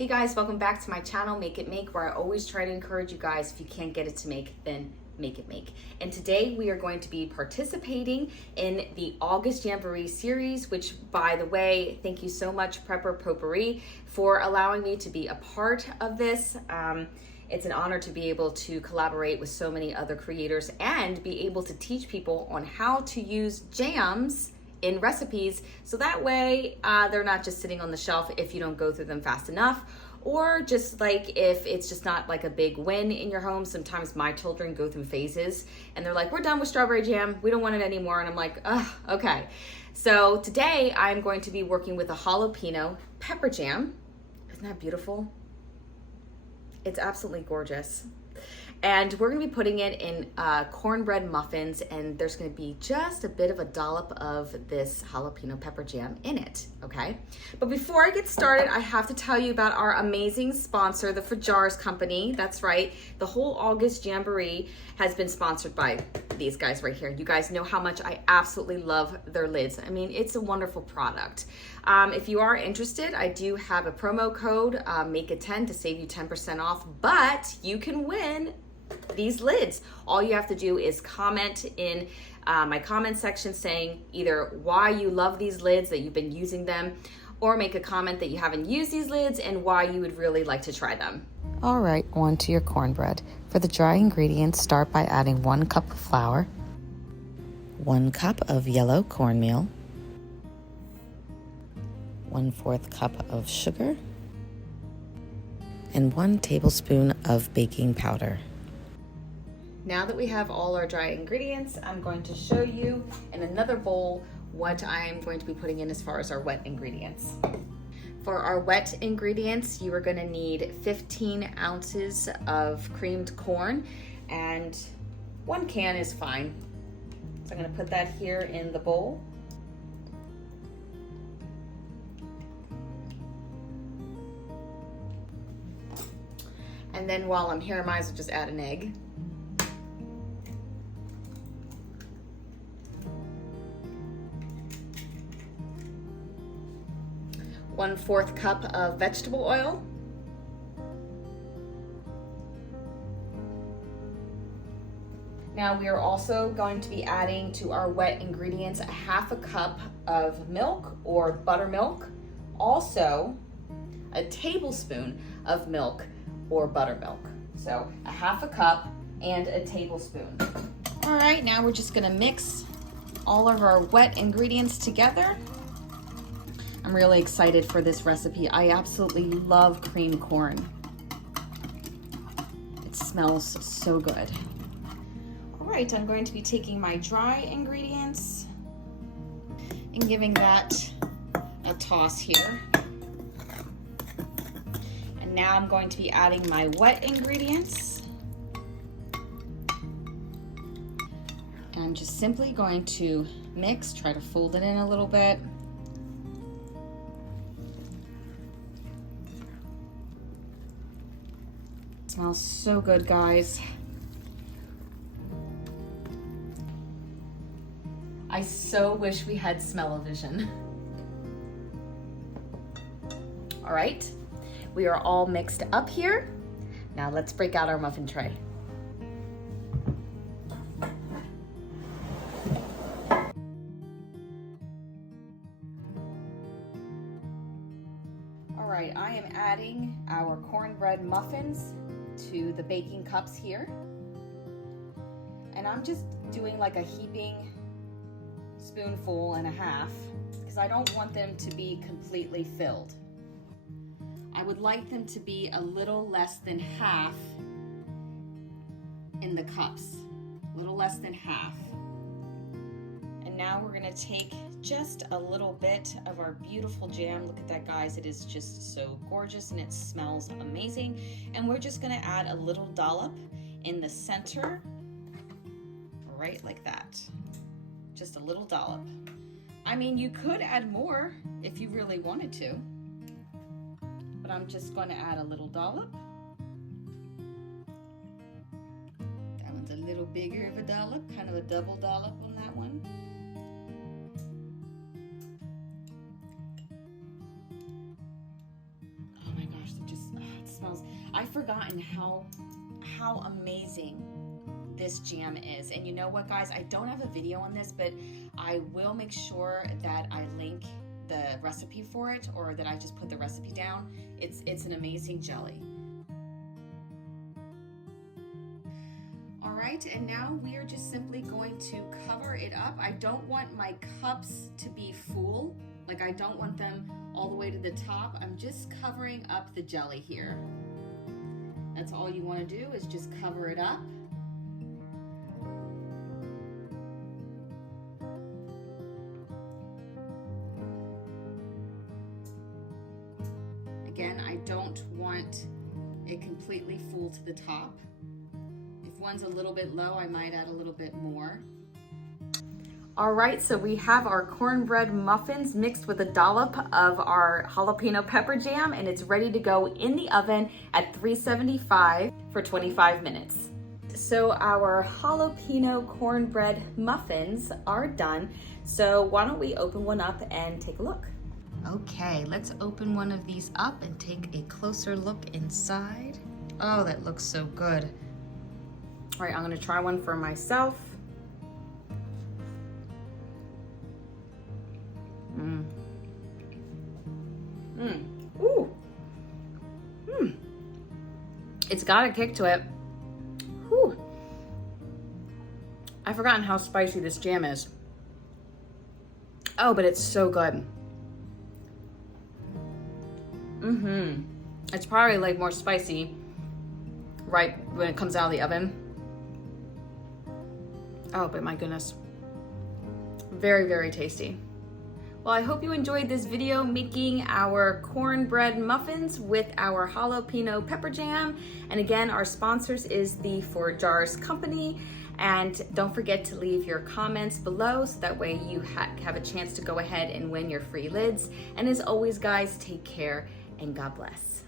Hey guys, welcome back to my channel, Make It Make, where I always try to encourage you guys, if you can't get it to make, then make it make. And today we are going to be participating in the August Jamboree series, which, by the way, thank you so much, Prepper Potpourri, for allowing me to be a part of this. It's an honor to be able to collaborate with so many other creators and be able to teach people on how to use jams in recipes, so that way they're not just sitting on the shelf if you don't go through them fast enough, or just like if it's just not like a big win in your home. Sometimes my children go through phases and they're like, we're done with strawberry jam, we don't want it anymore, and I'm like, oh, okay. So today I'm going to be working with a jalapeno pepper jam. Isn't that beautiful? It's absolutely gorgeous. And we're gonna be putting it in cornbread muffins, and there's gonna be just a bit of a dollop of this jalapeno pepper jam in it, okay? But before I get started, I have to tell you about our amazing sponsor, the For Jars company. That's right, the whole August Jamboree has been sponsored by these guys right here. You guys know how much I absolutely love their lids. I mean, it's a wonderful product. If you are interested, I do have a promo code, make it 10, to save you 10% off, but you can win these lids. All you have to do is comment in my comment section saying either why you love these lids, that you've been using them, or make a comment that you haven't used these lids and why you would really like to try them. All right, on to your cornbread. For the dry ingredients, start by adding 1 cup of flour, 1 cup of yellow cornmeal, 1/4 cup of sugar, and 1 tablespoon of baking powder. Now that we have all our dry ingredients, I'm going to show you in another bowl what I'm going to be putting in as far as our wet ingredients. For our wet ingredients, you are going to need 15 ounces of creamed corn, and 1 can is fine. So I'm going to put that here in the bowl. And then while I'm here, I might as well just add an egg. One-fourth cup of vegetable oil. Now we are also going to be adding to our wet ingredients 1/2 cup of milk or buttermilk. Also, a tablespoon of milk or buttermilk. So 1/2 cup and a tablespoon. All right, now we're just gonna mix all of our wet ingredients together. I'm really excited for this recipe. I absolutely love creamed corn. It smells so good. All right, I'm going to be taking my dry ingredients and giving that a toss here. And now I'm going to be adding my wet ingredients. And I'm just simply going to mix, try to fold it in a little bit. Smells so good, guys. I so wish we had smell-o-vision. All right, we are all mixed up here. Now let's break out our muffin tray. All right, I am adding our cornbread muffins to the baking cups here, and I'm just doing like a heaping spoonful and a half because I don't want them to be completely filled. I would like them to be a little less than half in the cups, a little less than half. And now we're gonna take just a little bit of our beautiful jam. Look at that, guys. It is just so gorgeous and it smells amazing. And we're just gonna add a little dollop in the center, right like that. Just a little dollop. I mean, you could add more if you really wanted to, but I'm just gonna add a little dollop. That one's a little bigger of a dollop, kind of a double dollop on that one. smells. I've forgotten how amazing this jam is. And you know what, guys? I don't have a video on this, but I will make sure that I link the recipe for it, or that I just put the recipe down. It's an amazing jelly. All right, and now we are just simply going to cover it up. I don't want my cups to be full. Like, I don't want them all the way to the top. I'm just covering up the jelly here. That's all you want to do, is just cover it up. Again, I don't want it completely full to the top. If one's a little bit low, I might add a little bit more. All right, so we have our cornbread muffins mixed with a dollop of our jalapeno pepper jam, and it's ready to go in the oven at 375 for 25 minutes. So our jalapeno cornbread muffins are done. So why don't we open one up and take a look? Okay, let's open one of these up and take a closer look inside. Oh, that looks so good. All right, I'm gonna try one for myself. Ooh. It's got a kick to it. Whew. I've forgotten how spicy this jam is. Oh, but it's so good. It's probably like more spicy right when it comes out of the oven. Oh, but my goodness. Very, very tasty. Well, I hope you enjoyed this video making our cornbread muffins with our jalapeno pepper jam. And again, our sponsors is the 4 Jars Company. And don't forget to leave your comments below so that way you have a chance to go ahead and win your free lids. And as always, guys, take care and God bless.